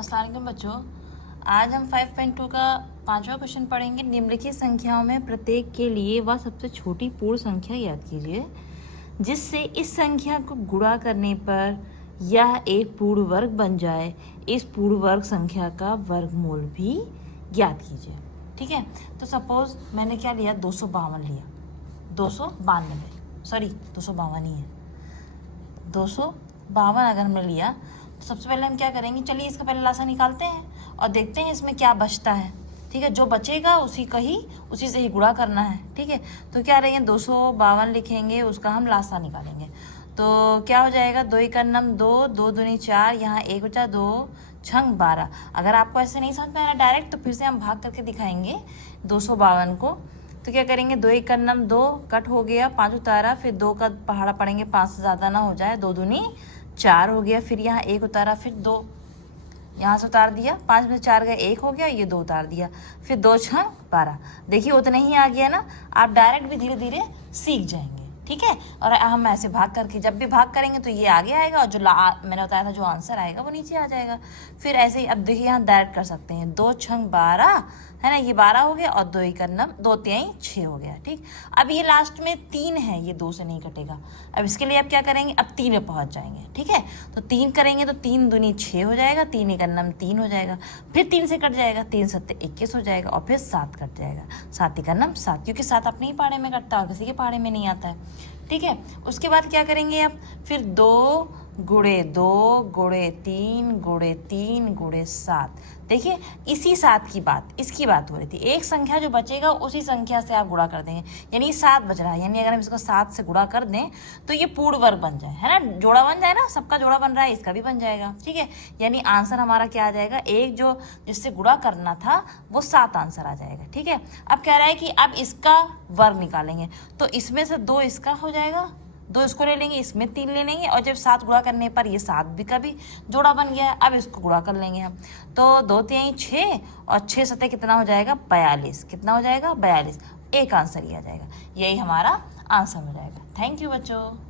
अस्सलाम वालेकुम बच्चों। आज हम 5.2 का 5वां क्वेश्चन पढ़ेंगे। निम्नलिखित संख्याओं में प्रत्येक के लिए वह सबसे छोटी पूर्ण संख्या याद कीजिए जिससे इस संख्या को गुणा करने पर यह एक पूर्ण वर्ग बन जाए। इस पूर्ण वर्ग संख्या का वर्गमूल भी ज्ञात कीजिए। ठीक है, तो सपोज मैंने क्या लिया, 252 लिया। 252 सॉरी 252 ही है, 252 अगर हमने लिया तो सबसे पहले हम क्या करेंगे, चलिए इसका पहले लासा निकालते हैं और देखते हैं इसमें क्या बचता है। ठीक है, जो बचेगा उसी से ही गुणा करना है। ठीक है, तो क्या रहेंगे, 252 लिखेंगे, उसका हम लासा निकालेंगे। तो क्या हो जाएगा, 2 1 9 2, 2 दूनी 4, यहाँ 1 बचा 2 छंग 12। अगर आपको ऐसे नहीं समझ में आना डायरेक्ट तो फिर से हम भाग करके दिखाएंगे 252 को। तो क्या करेंगे, 2 1 9 2 कट हो गया, 5 उतारा, फिर 2 का पहाड़ा पड़ेंगे, 5 से ज़्यादा ना हो जाए, 2 दूनी 4 हो गया, फिर यहाँ 1 उतारा, फिर 2 यहाँ से उतार दिया, 5 में 4 गए 1 हो गया, ये 2 उतार दिया, फिर 2 6 12। देखिए उतना ही आ गया ना। आप डायरेक्ट भी धीरे धीरे सीख जाएंगे। ठीक है, और हम ऐसे भाग करके जब भी भाग करेंगे तो ये आगे आएगा और जो मैंने बताया था जो आंसर आएगा वो नीचे आ जाएगा। फिर ऐसे ही अब देखिए यहाँ डायरेक्ट कर सकते हैं, 2 छंग 12 है ना, ये 12 हो गया और 2 1 9 2 3 6 हो गया। ठीक, अब ये लास्ट में 3 है, ये 2 से नहीं कटेगा। अब इसके लिए अब क्या करेंगे, अब 3 पे पहुंच जाएंगे। ठीक है, तो 3 करेंगे तो 3 दूनी 6 हो जाएगा, 3 1 9 3 हो जाएगा, फिर 3 से कट जाएगा, 3 7 21 हो जाएगा और फिर 7 कट जाएगा, 7 1 9 7, क्योंकि 7 अपने ही पहाड़े में कटता है और किसी के पहाड़े में नहीं आता है। ठीक है, उसके बाद क्या करेंगे, अब फिर 2 गुणे 2 गुणे 3 गुणे 3 गुणे 7। देखिए इसी 7 की बात, इसकी बात हो रही थी। एक संख्या जो बचेगा उसी संख्या से आप गुणा कर देंगे, यानी 7 बच रहा है, यानी अगर हम इसको 7 से गुणा कर दें तो ये पूर्ण वर्ग बन जाए, है ना, जोड़ा बन जाए ना, सबका जोड़ा बन रहा है, इसका भी बन जाएगा। ठीक है, यानी आंसर हमारा क्या आ जाएगा, एक जो जिससे गुणा करना था वो 7 आंसर आ जाएगा। ठीक है, अब कह रहा है कि अब इसका वर्ग निकालेंगे, तो इसमें से 2 इसका हो जाएगा, 2 इसको ले लेंगे, इसमें 3 ले लेंगे, और जब 7 गुणा करने पर ये 7 भी का भी जोड़ा बन गया है। अब इसको गुणा कर लेंगे हम, तो 2 3 6 और 6 7 कितना हो जाएगा, 42। कितना हो जाएगा, 42। एक आंसर ही आ जाएगा, यही हमारा आंसर हो जाएगा। थैंक यू बच्चों।